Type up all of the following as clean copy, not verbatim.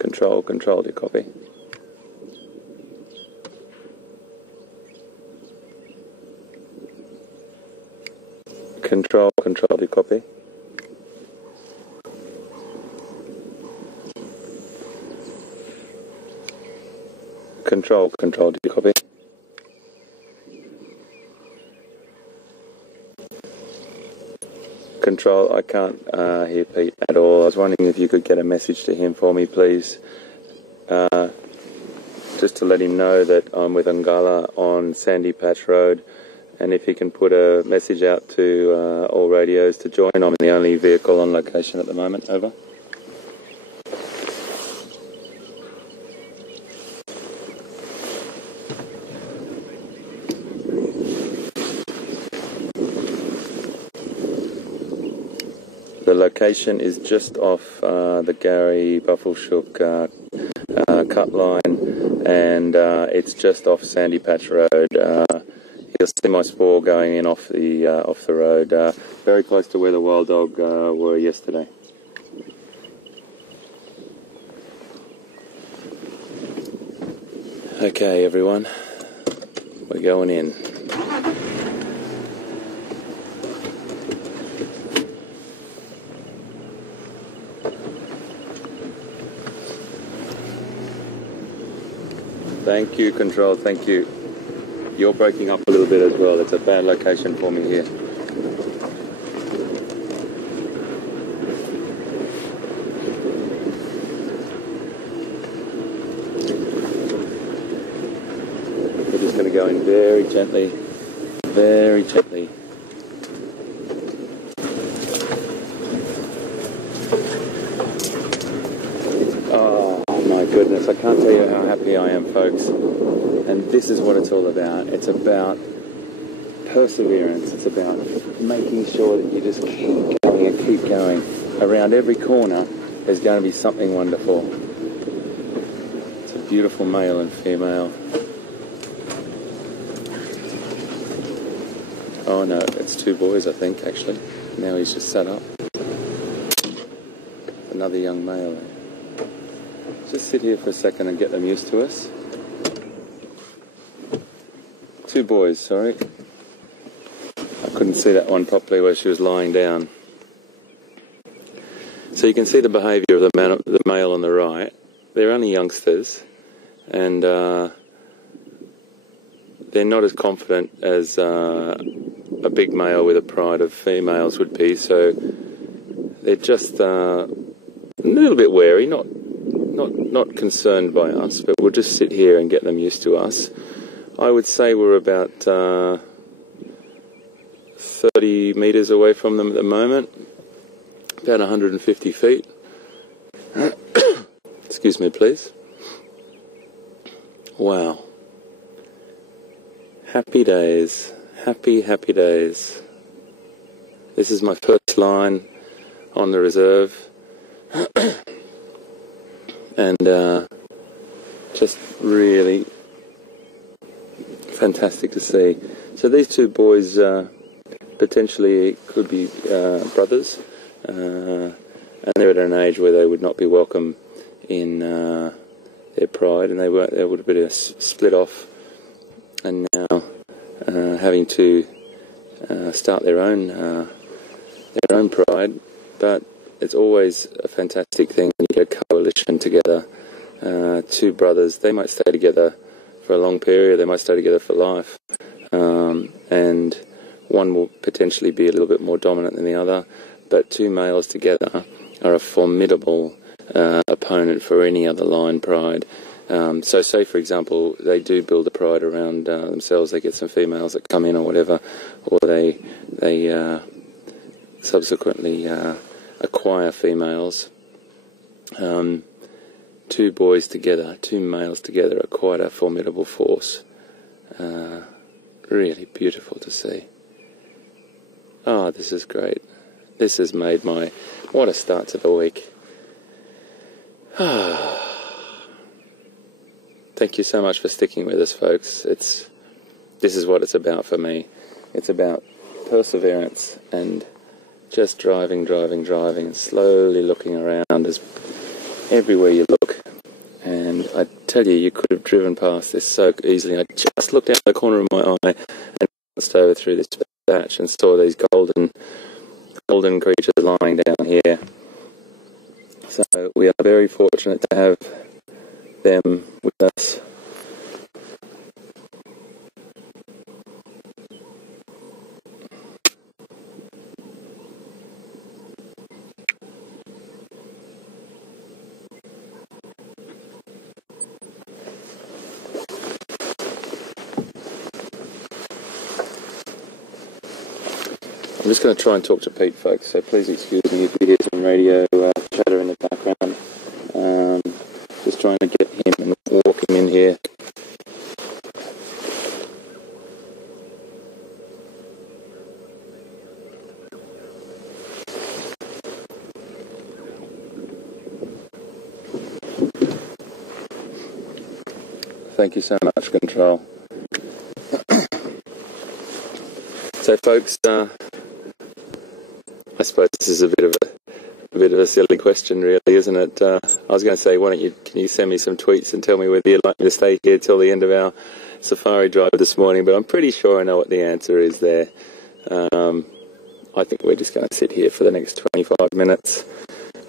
Control, do you copy? Control, do you copy? Control, do you copy? Control, I can't hear Pete at all. I was wondering if you could get a message to him for me, please. Just to let him know that I'm with Ngala on Sandy Patch Road, and if he can put a message out to all radios to join. I'm the only vehicle on location at the moment. Over. The location is just off the Gary Buffelshoek cut line, and it's just off Sandy Patch Road. You'll see my spore going in off the road, very close to where the wild dog were yesterday. Okay, everyone, we're going in. Thank you, Control, thank you. You're breaking up a little bit as well. It's a bad location for me here. We're just going to go in very gently, very gently. Goodness, I can't tell you how happy I am, folks. And this is what it's all about. It's about perseverance. It's about making sure that you just keep going and keep going. Around every corner, there's going to be something wonderful. It's a beautiful male and female. Oh no, it's two boys, I think, actually. Now he's just sat up. Another young male. Just sit here for a second and get them used to us. Two boys, sorry. I couldn't see that one properly where she was lying down. So you can see the behaviour of the male on the right. They're only youngsters, and they're not as confident as a big male with a pride of females would be, so they're just a little bit wary, not concerned by us, but we'll just sit here and get them used to us. I would say we're about 30 metres away from them at the moment, about 150 feet. Excuse me, please. Wow. Happy days. Happy days. This is my first line on the reserve. And just really fantastic to see. So these two boys potentially could be brothers, and they're at an age where they would not be welcome in their pride, and they would have been split off, and now having to start their own pride. But it's always a fantastic thing when you get a coalition together. Two brothers, they might stay together for a long period, they might stay together for life. And one will potentially be a little bit more dominant than the other, but two males together are a formidable opponent for any other line pride. So say, for example, they do build a pride around themselves, they get some females that come in or whatever, or they subsequently acquire females. Two boys together, two males together are quite a formidable force. Really beautiful to see. Oh, this is great. This has made what a start to the week. Thank you so much for sticking with us, folks. This is what it's about for me. It's about perseverance and just driving, and slowly looking around. As everywhere you look, And I tell you, you could have driven past this so easily. I just looked out the corner of my eye and glanced over through this patch and saw these golden creatures lying down here. So we are very fortunate to have them with us. I'm just going to try and talk to Pete, folks, so please excuse me if you hear some radio chatter in the background. Just trying to get him and walk him in here. Thank you so much, Control. So, folks, I suppose this is a bit of a silly question, really, isn't it? I was going to say, can you send me some tweets and tell me whether you'd like me to stay here till the end of our safari drive this morning? But I'm pretty sure I know what the answer is there. I think we're just going to sit here for the next 25 minutes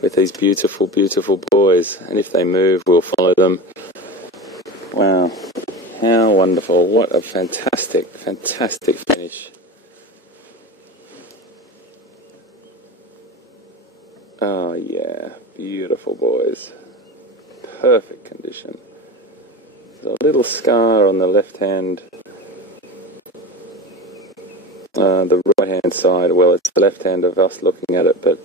with these beautiful, beautiful boys. And if they move, we'll follow them. Wow, how wonderful. What a fantastic, fantastic finish. Oh yeah, beautiful boys. Perfect condition. There's a little scar on the left hand, the right hand side. Well, it's the left hand of us looking at it, but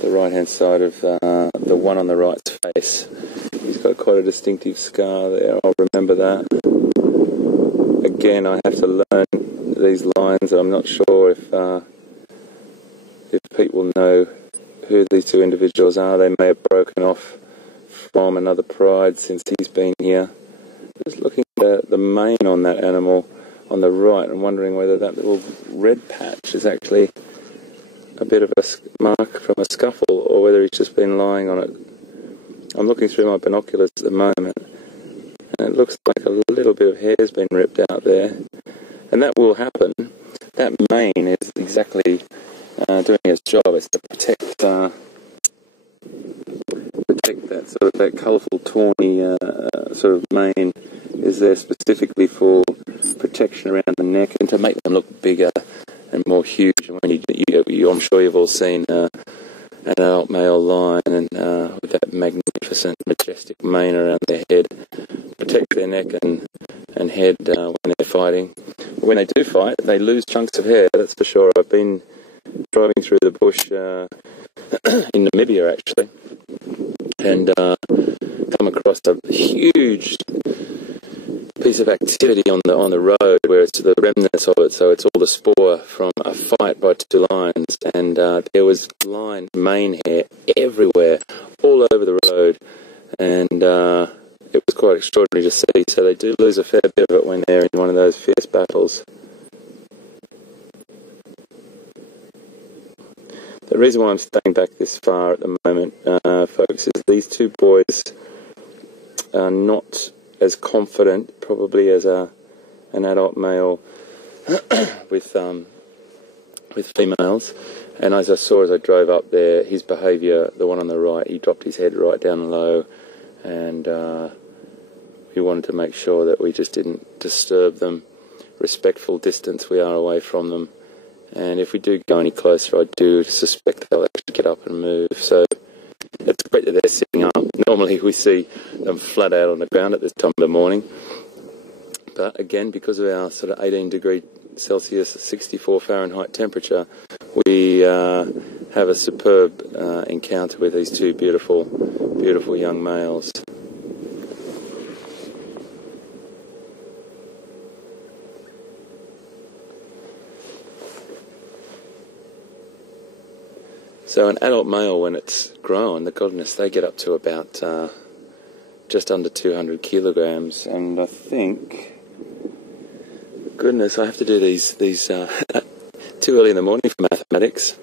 the right hand side of the one on the right's face. He's got quite a distinctive scar there. I'll remember that. Again, I have to learn these lines, and I'm not sure if Pete will know who these two individuals are. They may have broken off from another pride since he's been here. Just looking at the mane on that animal on the right and wondering whether that little red patch is actually a bit of a mark from a scuffle or whether he's just been lying on it. I'm looking through my binoculars at the moment and it looks like a little bit of hair's been ripped out there, and that will happen. That mane is exactly doing its job. It's to protect that sort of that colourful, tawny sort of mane is there specifically for protection around the neck and to make them look bigger and more huge. And when I'm sure you've all seen an adult male lion and with that magnificent, majestic mane around their head, protect their neck and head when they're fighting. When they do fight, they lose chunks of hair. That's for sure. I've been driving through the bush in Namibia actually, and come across a huge piece of activity on the road where it's the remnants of it. So it's all the spoor from a fight by two lions, and there was mane hair everywhere, all over the road, and it was quite extraordinary to see. So they do lose a fair bit of it when they're in one of those fierce battles. The reason why I'm staying back this far at the moment, folks, is these two boys are not as confident, probably, as an adult male with females. And as I saw as I drove up there, his behaviour, the one on the right, he dropped his head right down low, and we wanted to make sure that we just didn't disturb them. Respectful distance we are away from them. And if we do go any closer, I do suspect they'll actually get up and move. So it's great that they're sitting up. Normally we see them flat out on the ground at this time of the morning. But again, because of our sort of 18 degree Celsius, 64 Fahrenheit temperature, we have a superb encounter with these two beautiful, beautiful young males. So an adult male, when it's grown, the goodness, they get up to about just under 200 kilograms, and I think, goodness, I have to do these too early in the morning for mathematics.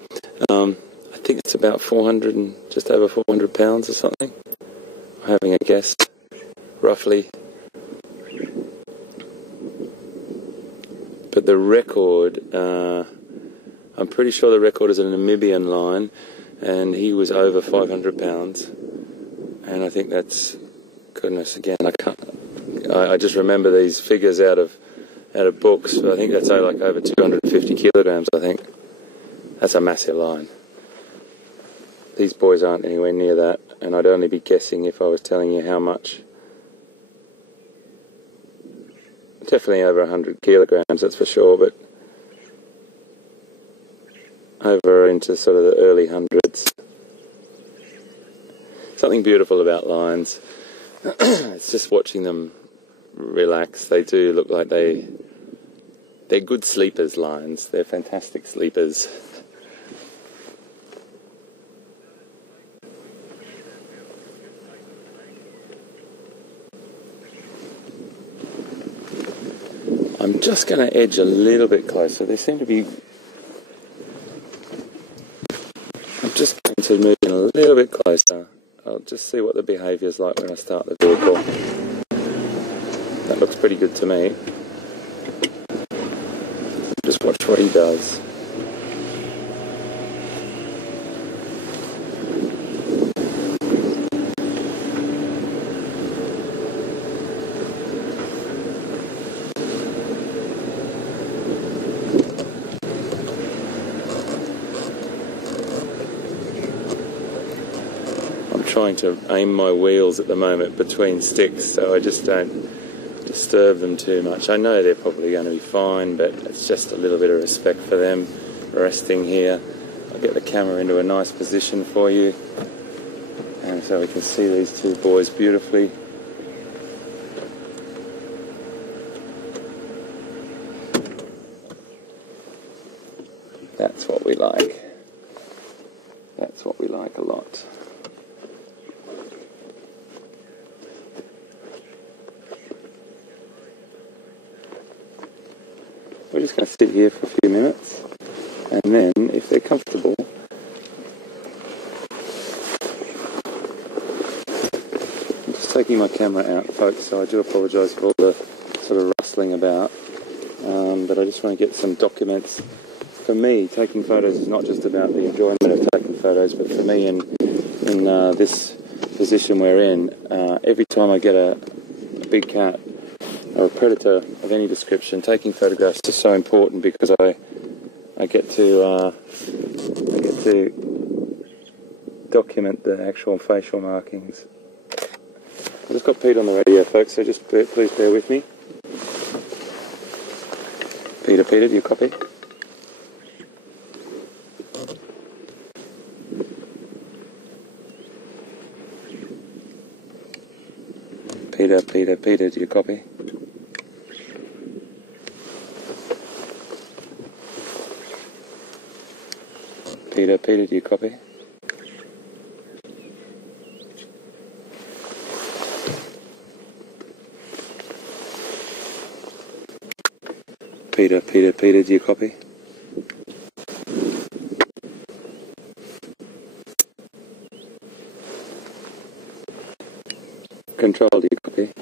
I think it's about 400 and just over 400 pounds or something. I'm having a guess. roughly. But the record, I'm pretty sure the record is a Namibian line, and he was over 500 pounds. And I think that's, goodness, again, I just remember these figures out of books. I think that's like over 250 kilograms, I think. That's a massive line. These boys aren't anywhere near that, and I'd only be guessing if I was telling you how much. Definitely over 100 kilograms, that's for sure, but over into sort of the early hundreds. Something beautiful about lions. It's just watching them relax. They do look like they're good sleepers, lions. They're fantastic sleepers. I'm just going to edge a little bit closer. They seem to be... I'm just going to move in a little bit closer. I'll just see what the behaviour is like when I start the vehicle. That looks pretty good to me. Just watch what he does. Trying to aim my wheels at the moment between sticks so I just don't disturb them too much. I know they're probably going to be fine, but it's just a little bit of respect for them resting here. I'll get the camera into a nice position for you, and so we can see these two boys beautifully. That's what we like. That's what we like a lot. We're just going to sit here for a few minutes, and then, if they're comfortable, I'm just taking my camera out, folks, so I do apologise for all the sort of rustling about, but I just want to get some documents. For me, taking photos is not just about the enjoyment of taking photos, but for me, in this position we're in, every time I get a big cat, or a predator of any description, taking photographs is so important because I get to document the actual facial markings. I've just got Pete on the radio, folks, so just please bear with me. Peter, do you copy? Peter, do you copy? Peter, do you copy? Peter, do you copy? Control, do you copy?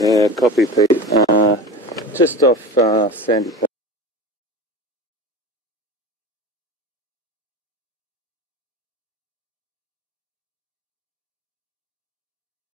Yeah, copy, Pete. Just off Sandy